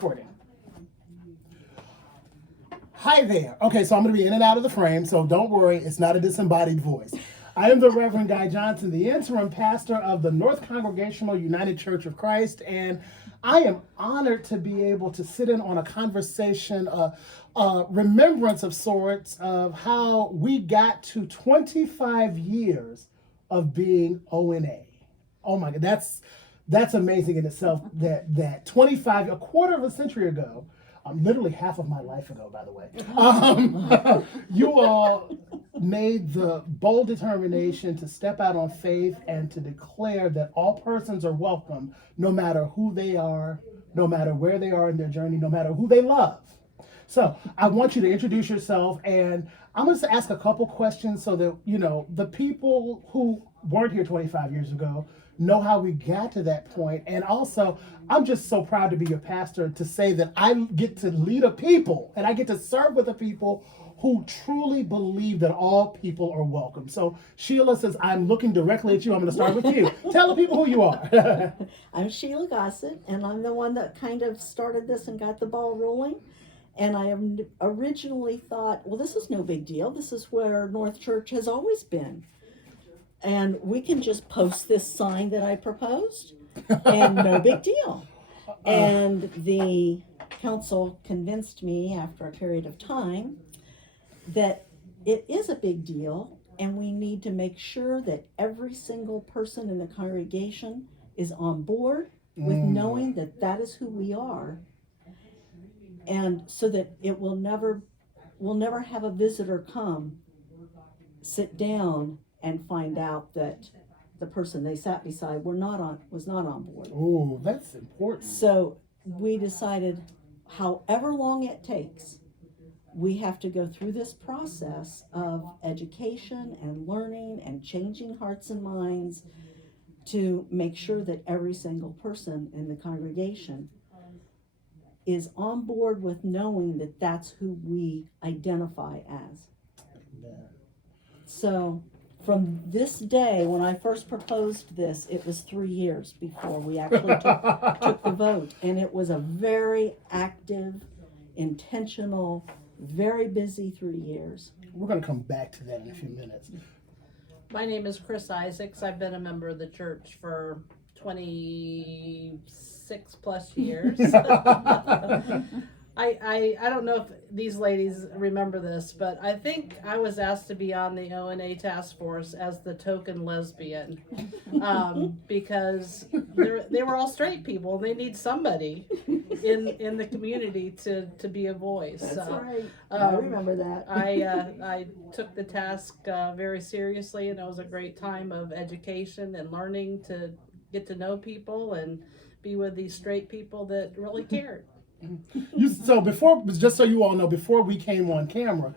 Recording. Hi there. Okay, so I'm going to be in and out of the frame, so don't worry, it's not a disembodied voice. I am the Reverend Guy Johnson, the interim pastor of the North Congregational United Church of Christ, and I am honored to be able to sit in on a conversation, remembrance of sorts, of how we got to 25 years of being ONA. Oh my God, that's amazing in itself, that 25, a quarter of a century ago, literally half of my life ago, by the way, you all made the bold determination to step out on faith and to declare that all persons are welcome, no matter who they are, no matter where they are in their journey, no matter who they love. So I want you to introduce yourself, and I'm going to ask a couple questions so that, you know, the people who weren't here 25 years ago know how we got to that point. And also, I'm just so proud to be your pastor, to say that I get to lead a people and I get to serve with a people who truly believe that all people are welcome. So Sheila, says I'm looking directly at you, I'm going to start with you. Tell the people who you are. I'm Sheila Gossett, and I'm the one that kind of started this and got the ball rolling. And I originally thought, well, this is no big deal. This is where North Church has always been. And we can just post this sign that I proposed, and no big deal. And the council convinced me after a period of time that it is a big deal, and we need to make sure that every single person in the congregation is on board with knowing that that is who we are. And so that it will never, we'll never have a visitor come, sit down, and find out that the person they sat beside was not on board. Oh, that's important. So we decided, however long it takes, we have to go through this process of education and learning and changing hearts and minds to make sure that every single person in the congregation is on board with knowing that that's who we identify as. So from this day, when I first proposed this, it was 3 years before we actually took the vote. And it was a very active, intentional, very busy 3 years. We're going to come back to that in a few minutes. My name is Chris Isaacs. I've been a member of the church for 26 plus years. I don't know if these ladies remember this, but I think I was asked to be on the ONA task force as the token lesbian, because they were all straight people and they need somebody in the community to be a voice. That's right. I remember that. I took the task very seriously, and it was a great time of education and learning to get to know people and be with these straight people that really cared. So before, just so you all know, before we came on camera,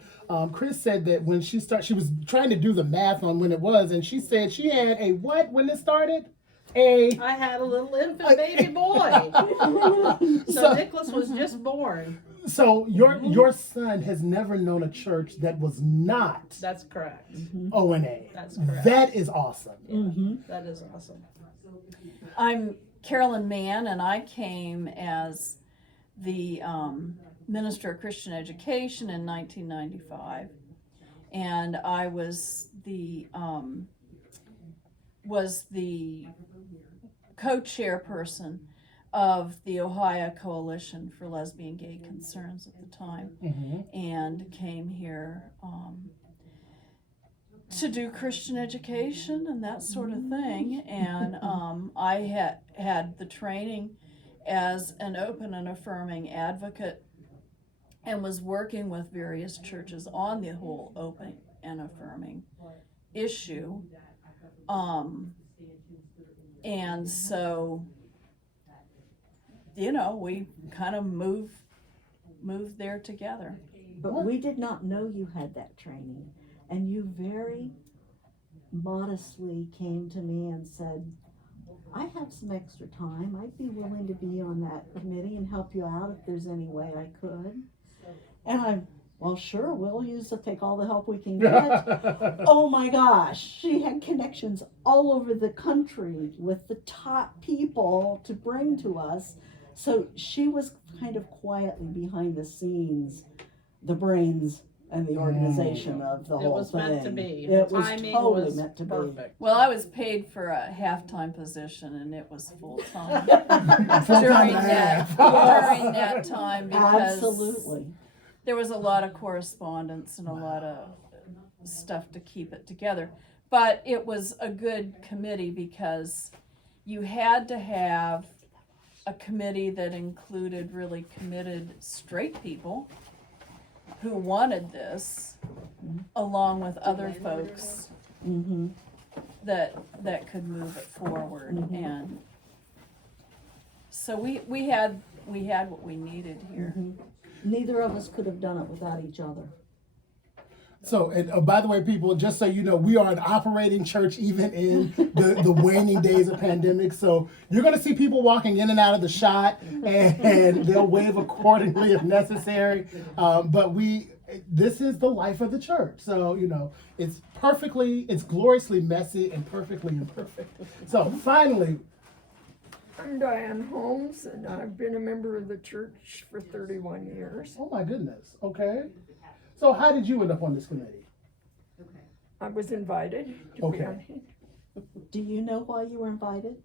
Chris said that when she was trying to do the math on when it was, and she said she had a what when it started? I had a little infant baby boy. So Nicholas was just born. So your son has never known a church that was not. That's correct. ONA. That's correct. That is awesome. Yeah, that is awesome. I'm Carolyn Mann, and I came as the Minister of Christian Education in 1995, and I was the co-chairperson of the Ohio Coalition for Lesbian Gay Concerns at the time, and came here to do Christian education and that sort of thing. And I had the training as an open and affirming advocate, and was working with various churches on the whole open and affirming issue. And so, you know, we kind of moved there together. But we did not know you had that training. And you very modestly came to me and said, I have some extra time. I'd be willing to be on that committee and help you out if there's any way I could. And I'm, well, sure, we'll take all the help we can get. Oh my gosh, she had connections all over the country with the top people to bring to us. So she was kind of quietly behind the scenes, the brains and the organization of the It whole was thing. meant to be. It The was timing totally was meant to be. perfect. Well, I was paid for a half-time position and it was full-time Full-time during and a that, half. during that time because Absolutely. there was a lot of correspondence and a lot of stuff to keep it together. But it was a good committee because you had to have a committee that included really committed straight people who wanted this, along with other folks Mm-hmm. that could move it forward. Mhm. And so we had what we needed here. Mm-hmm. Neither of us could have done it without each other. So, and by the way, people, just so you know, we are an operating church even in the waning days of pandemic. So you're going to see people walking in and out of the shot, and they'll wave accordingly if necessary. But this is the life of the church. So, you know, it's gloriously messy and perfectly imperfect. So finally, I'm Diane Holmes, and I've been a member of the church for 31 years. oh my goodness, okay. So how did you end up on this committee? I was invited to Okay. be on it. Do you know why you were invited?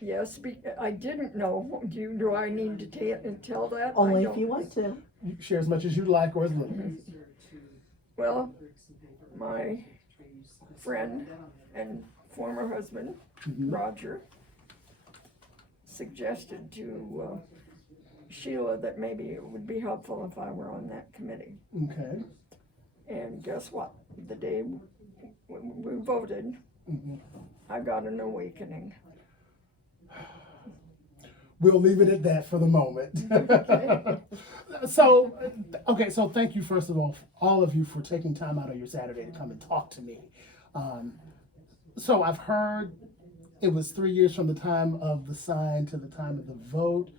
Yes, I didn't know. Do I need to tell that? I Only if don't. you want to. You share as much as you'd like or as little. Well, my friend and former husband, Mhm. Roger, suggested to Sheila that maybe it would be helpful if I were on that committee. Okay. And guess what? The day we voted, Mhm. I got an awakening. We'll leave it at that for the moment. So thank you, first of all of you, for taking time out of your Saturday to come and talk to me. So I've heard it was 3 years from the time of the sign to the time of the vote.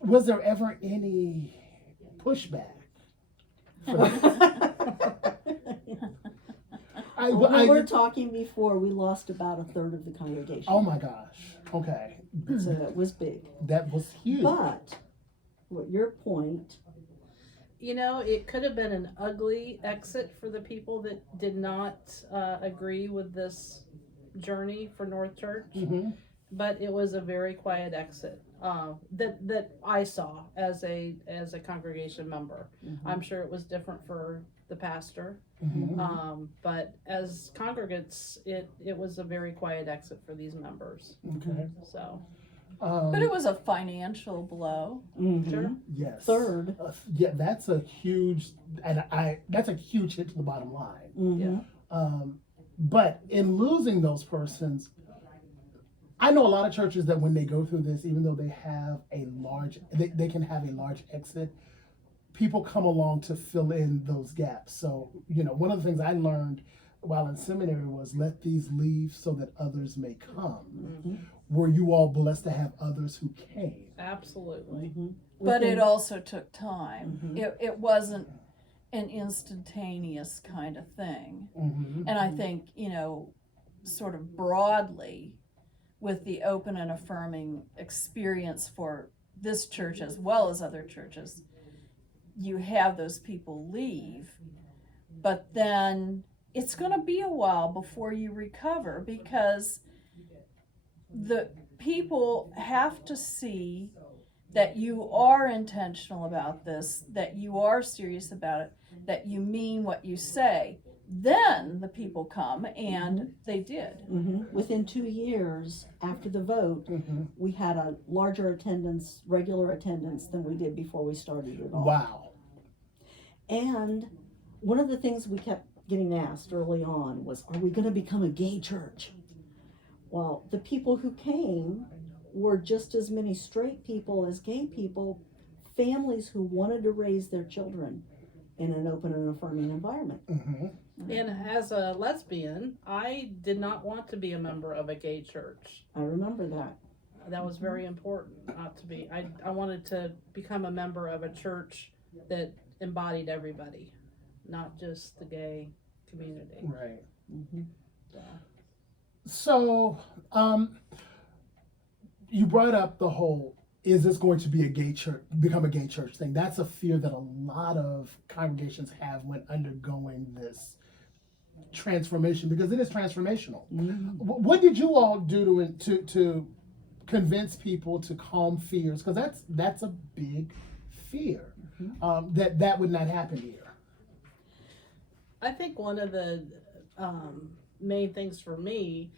Was there ever any pushback? When we were talking before, we lost about a third of the congregation. Oh my gosh. Okay. So it was big. That was huge. But, what your point, You know, it could have been an ugly exit for the people that did not agree with this journey for North Church, Mhm. but it was a very quiet exit that I saw as a congregation member. Mhm. I'm sure it was different for the pastor, Mhm. but as congregants, it was a very quiet exit for these members. Okay. So But it was a financial blow. Mhm. Sure. Yes. Third. Yeah, that's a huge, that's a huge hit to the bottom line. Mhm. But in losing those persons, I know a lot of churches that when they go through this, even though they have they can have a large exit, people come along to fill in those gaps. So, you know, one of the things I learned while in seminary was let these leave so that others may come. Mhm. Were you all blessed to have others who came? absolutely. Mhm. But it Within- also took time. Mhm. It wasn't an instantaneous kind of thing. Mm-hmm. And I think, you know, sort of broadly, with the open and affirming experience for this church as well as other churches, you have those people leave, but then it's going to be a while before you recover because the people have to see that you are intentional about this, that you are serious about it, that you mean what you say. Then the people come, and they did. Mhm. Within 2 years after the vote, Mm-hmm. we had a larger attendance, regular attendance, than we did before we started it all. Wow. And one of the things we kept getting asked early on was, are we going to become a gay church? Well, the people who came were just as many straight people as gay people, families who wanted to raise their children in an open and affirming environment. Mm-hmm. And as a lesbian, I did not want to be a member of a gay church. I remember that. That was very important not to be. I wanted to become a member of a church that embodied everybody, not just the gay community. Right. Mm-hmm. So, you brought up the whole is this going to be a gay church, become a gay church thing? That's a fear that a lot of congregations have when undergoing this transformation, because it is transformational. What did you all do to convince people to calm fears? Because that's a big fear, that would not happen here. I think one of the main things for me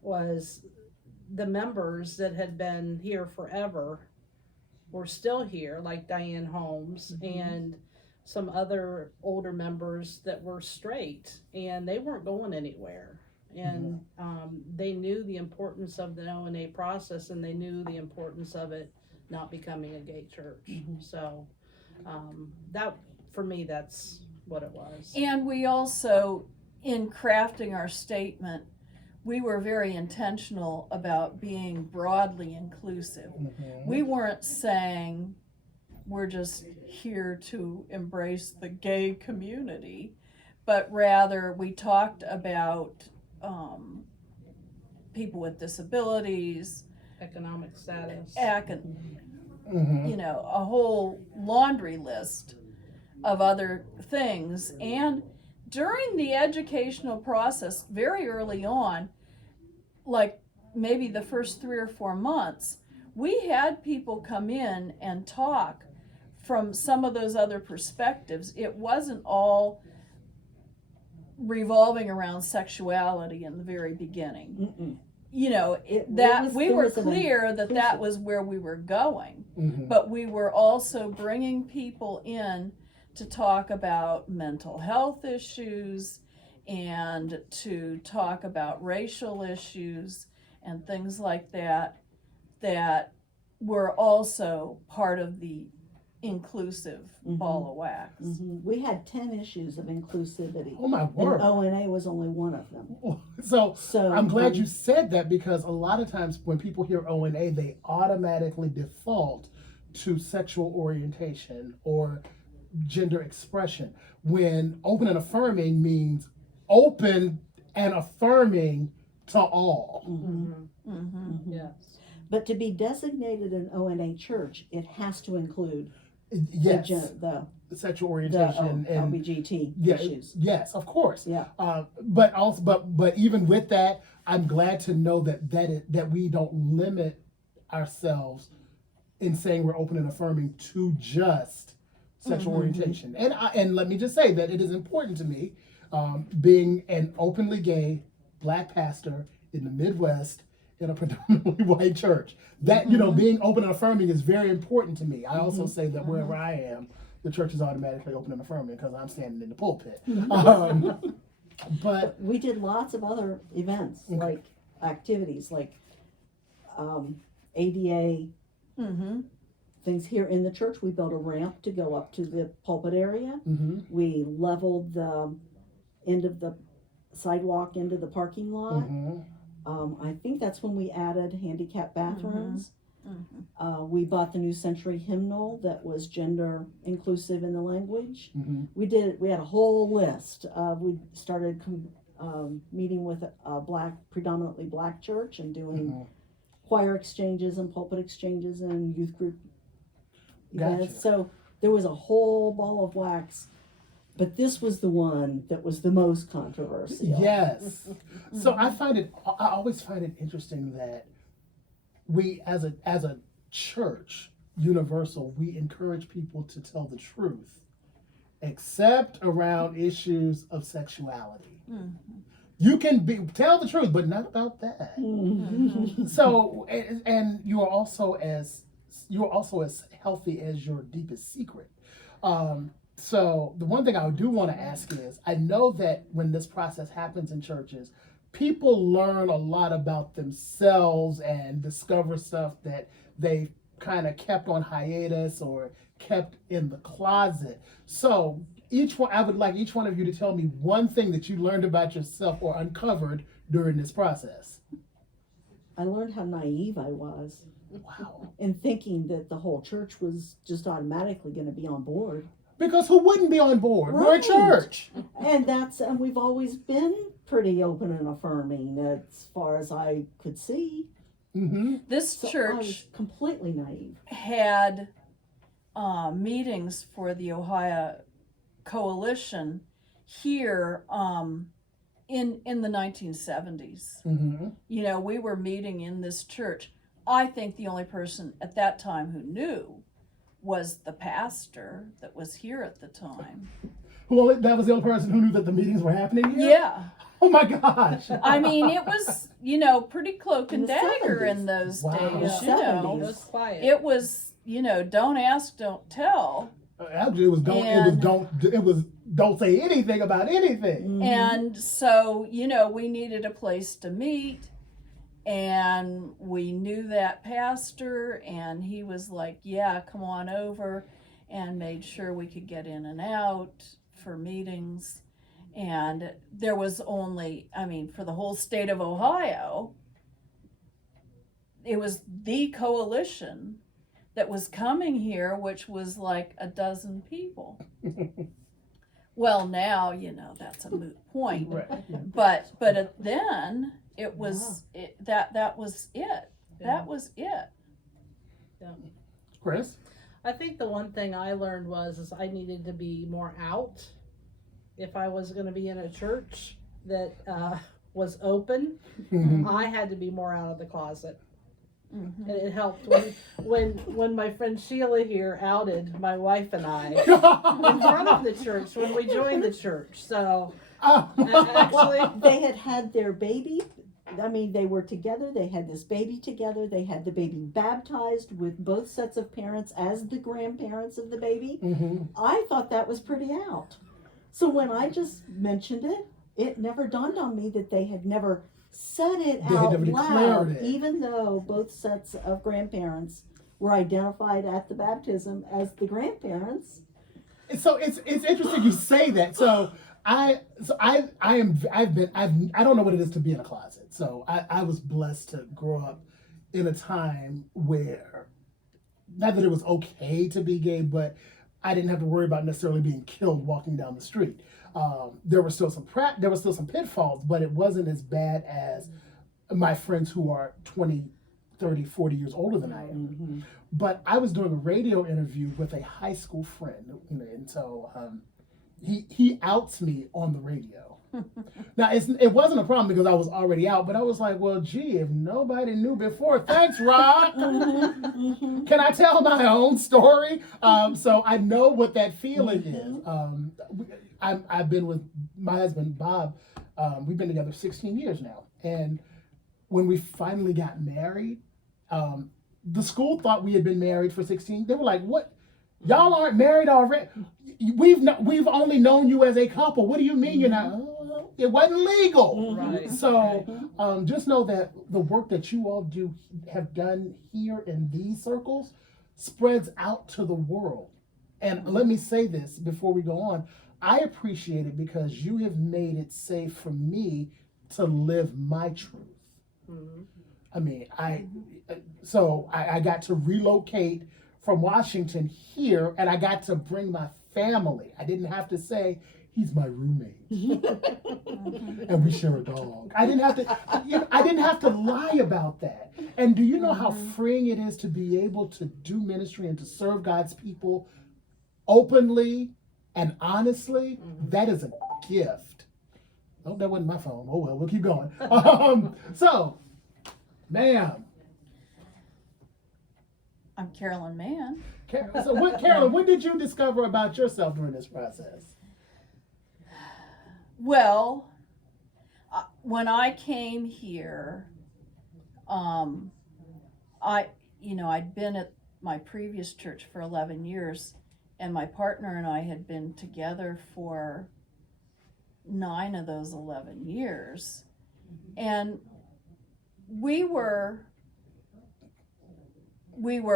was the members that had been here forever were still here, like Diane Holmes and some other older members that were straight, and they weren't going anywhere. And they knew the importance of the ONA process, and they knew the importance of it not becoming a gay church. So that, for me, that's what it was. And we also, in crafting our statement, we were very intentional about being broadly inclusive. We weren't saying we're just here to embrace the gay community, but rather we talked about people with disabilities, Economic status. you know, a whole laundry list of other things. And during the educational process, very early on, like maybe the first 3 or 4 months, we had people come in and talk from some of those other perspectives. It wasn't all revolving around sexuality in the very beginning. You know, we were clear that that was where we were going, but we were also bringing people in to talk about mental health issues and to talk about racial issues and things like that, that were also part of the inclusive ball of wax. We had 10 issues of inclusivity. Oh my word. And ONA was only one of them. So I'm glad you said that, because a lot of times when people hear ONA, they automatically default to sexual orientation or gender expression, when open and affirming means open and affirming to all. Yes. But to be designated an ONA church, it has to include Yes, the sexual orientation and LGBT yeah, issues. yes, of course. Yeah. But also, but even with that, I'm glad to know that we don't limit ourselves in saying we're open and affirming to just sexual orientation. And let me just say that it is important to me, being an openly gay Black pastor in the Midwest in a predominantly white church, that being open and affirming is very important to me. I also say that wherever I am, the church is automatically open and affirming because I'm standing in the pulpit. But we did lots of other events, like activities, like ADA things here in the church. We built a ramp to go up to the pulpit area. We leveled the end of the sidewalk into the parking lot. I think that's when we added handicap bathrooms. We bought the New Century hymnal that was gender inclusive in the language. We had a whole list. We started meeting with a predominantly black church and doing choir exchanges and pulpit exchanges and youth group events. So there was a whole ball of wax. But this was the one that was the most controversial. Yes. So I always find it interesting that we, as a church, universal, we encourage people to tell the truth, except around issues of sexuality. You can tell the truth, but not about that. So, and you are also as healthy as your deepest secret. So the one thing I do want to ask is, I know that when this process happens in churches, people learn a lot about themselves and discover stuff that they kind of kept on hiatus or kept in the closet. So I would like each one of you to tell me one thing that you learned about yourself or uncovered during this process. I learned how naive I was. Wow. In thinking that the whole church was just automatically going to be on board. Because who wouldn't be on board? We're a Right. church. And we've always been pretty open and affirming as far as I could see. Mm-hmm. This So I church was completely naive. had meetings for the Ohio Coalition here in the 1970s. Mm-hmm. You know, we were meeting in this church. I think the only person at that time who knew was the pastor that was here at the time. Well, that was the only person who knew that the meetings were happening here? Yeah. Oh my gosh. I mean, it was, you know, pretty cloak and In the dagger 70s. in those Wow. days, The you 70s. know. It was quiet. It was, you know, don't ask, don't tell. Actually, it was don't say anything about anything. Mhm. And so, you know, we needed a place to meet, and we knew that pastor, and he was like, yeah, come on over, and made sure we could get in and out for meetings. And there was only, I mean, for the whole state of Ohio, it was the coalition that was coming here, which was like a dozen people. Well, now, you know, that's a moot point. Right. But then it was that was it. That was it. Chris? I think the one thing I learned is I needed to be more out if I was going to be in a church that was open. Mhm. I had to be more out of the closet. Mm-hmm. And it helped when my friend Sheila here outed my wife and I in front of the church when we joined the church. So actually, They had their baby. I mean, they were together. They had this baby together. They had the baby baptized with both sets of parents as the grandparents of the baby. Mhm. I thought that was pretty out. So when I just mentioned it, it never dawned on me that they had never said it They had out never loud, declared it. even though both sets of grandparents were identified at the baptism as the grandparents. So it's interesting you say that. I don't know what it is to be in a closet. So I was blessed to grow up in a time where, not that it was okay to be gay, but I didn't have to worry about necessarily being killed walking down the street. There were still some pitfalls, but it wasn't as bad as my friends who are 20, 30, 40 years older than I am. Mm-hmm. But I was doing a radio interview with a high school friend, and so he outs me on the radio. Now it wasn't a problem because I was already out, but I was like, well, gee, if nobody knew before, thanks, Rob. Mm-hmm. Can I tell my own story? So I know what that feeling is. I've been with my husband, Bob. We've been together 16 years now. And when we finally got married, the school thought we had been married for 16. They were like, what? Y'all aren't married already? We've only known you as a couple. What do you mean you're not? Oh, it wasn't legal. right. So just know that the work that you all have done here in these circles spreads out to the world. And let me say this before we go on. I appreciate it because you have made it safe for me to live my truth. Mhm. I mean, I got to relocate from Washington here, and I got to bring my family. I didn't have to say, he's my roommate, and we share a dog. I didn't have to lie about that. And do you know how freeing it is to be able to do ministry and to serve God's people openly and honestly? That is a gift. Oh, that wasn't my phone. Oh well, we'll keep going. So, ma'am. I'm Carolyn Mann. Carolyn, what did you discover about yourself during this process? Well, when I came here, I'd been at my previous church for 11 years, and my partner and I had been together for 9 of those 11 years. And we were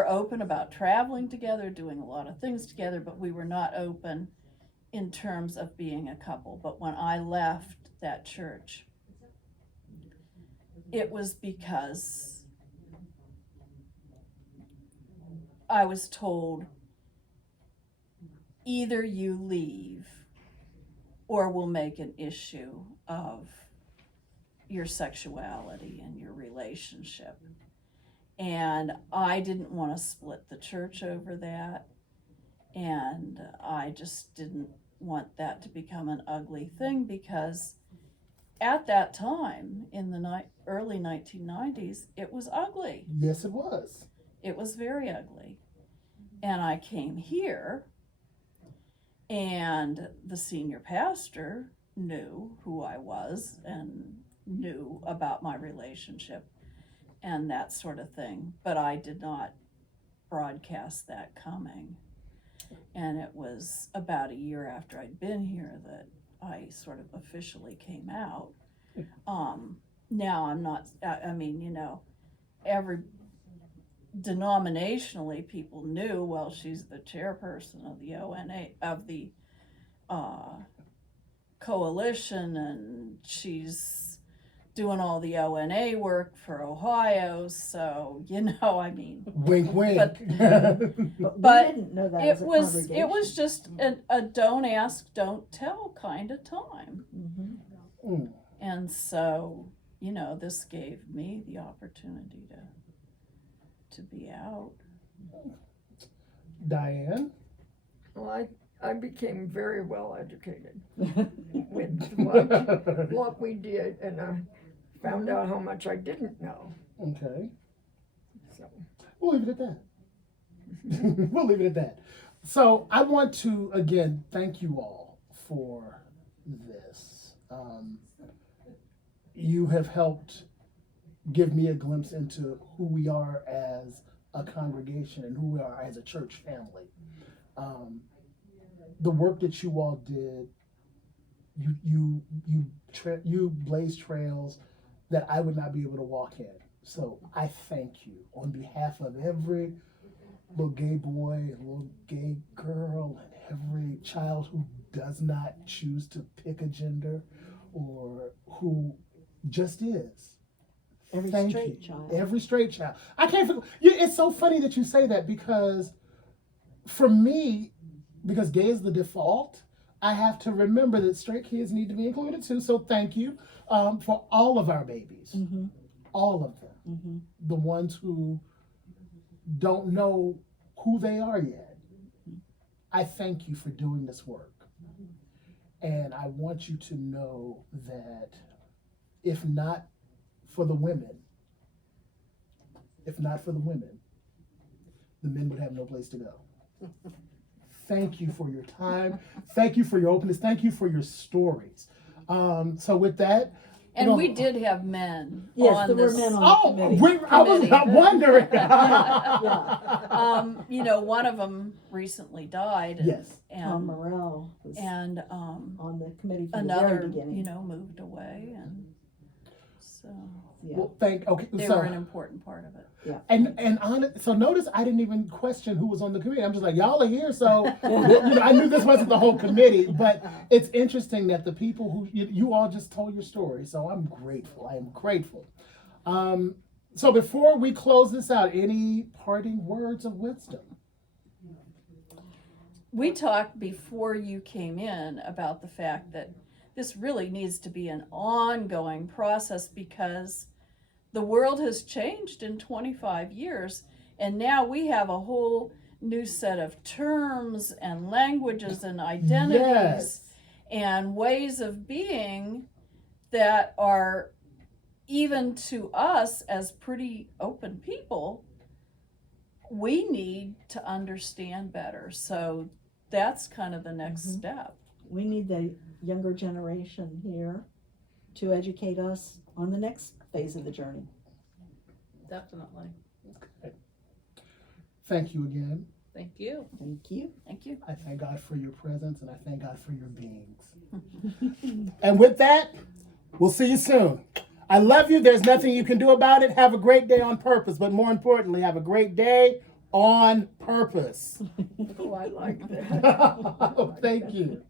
open about traveling together, doing a lot of things together, but we were not open in terms of being a couple. But when I left that church, it was because I was told, either you leave or we'll make an issue of your sexuality and your relationship. And I didn't want to split the church over that. And I just didn't want that to become an ugly thing, because at that time, in the early 1990s, it was ugly. Yes, it was. It was very ugly. And I came here, and the senior pastor knew who I was and knew about my relationship and that sort of thing. But I did not broadcast that coming. And it was about a year after I'd been here that I sort of officially came out. Now I'm not, I mean, you know, every denominationally people knew, well, she's the chairperson of the ONA, of the coalition, and she's doing all the ONA work for Ohio, so, you know, I mean. Wink, wink. But we didn't know that as a it congregation. was just a don't ask, don't tell kind of time. Mm. And so, you know, this gave me the opportunity to be out. Diane? Well, I became very well educated with what we did, and I found out how much I didn't know. Okay. So We'll leave it at that. We'll leave it at that. So I want to, again, thank you all for this. You have helped give me a glimpse into who we are as a congregation and who we are as a church family. The work that you all did, you blazed trails that I would not be able to walk in. So I thank you on behalf of every little gay boy, little gay girl, and every child who does not choose to pick a gender or who just is. Every Thank straight you. child. Every straight child. I can't forget. It's so funny that you say that, because for me, because gay is the default, I have to remember that straight kids need to be included too. So thank you for all of our babies. Mm-hmm. All of them. Mm-hmm. The ones who don't know who they are yet. I thank you for doing this work. And I want you to know that if not for the women, the men would have no place to go. Thank you for your time. Thank you for your openness. Thank you for your stories. So with that, And we did have men Yes, on there were this. men on the committee. I was wondering. You know, one of them recently died. And, Yes. Tom And, Morrell was and on the committee from the another, very beginning. you know, moved away, and so Yeah. Well, they so were an important part of it. so notice I didn't even question who was on the committee. I'm just like, y'all are here, so I knew this wasn't the whole committee. But it's interesting that the people who you all just told your story. So I'm grateful. I am grateful. So before we close this out, any parting words of wisdom? We talked before you came in about the fact that this really needs to be an ongoing process, because the world has changed in 25 years, and now we have a whole new set of terms and languages and identities Yes. and ways of being that are, even to us as pretty open people, we need to understand better. So that's kind of the next Mhm. step. We need the younger generation here to educate us on the next phase of the journey. Definitely. Thank you again. Thank you. Thank you. Thank you. I thank God for your presence, and I thank God for your beings. And with that, we'll see you soon. I love you. There's nothing you can do about it. Have a great day on purpose, but more importantly, have a great day on purpose. Oh, I like that. Thank you.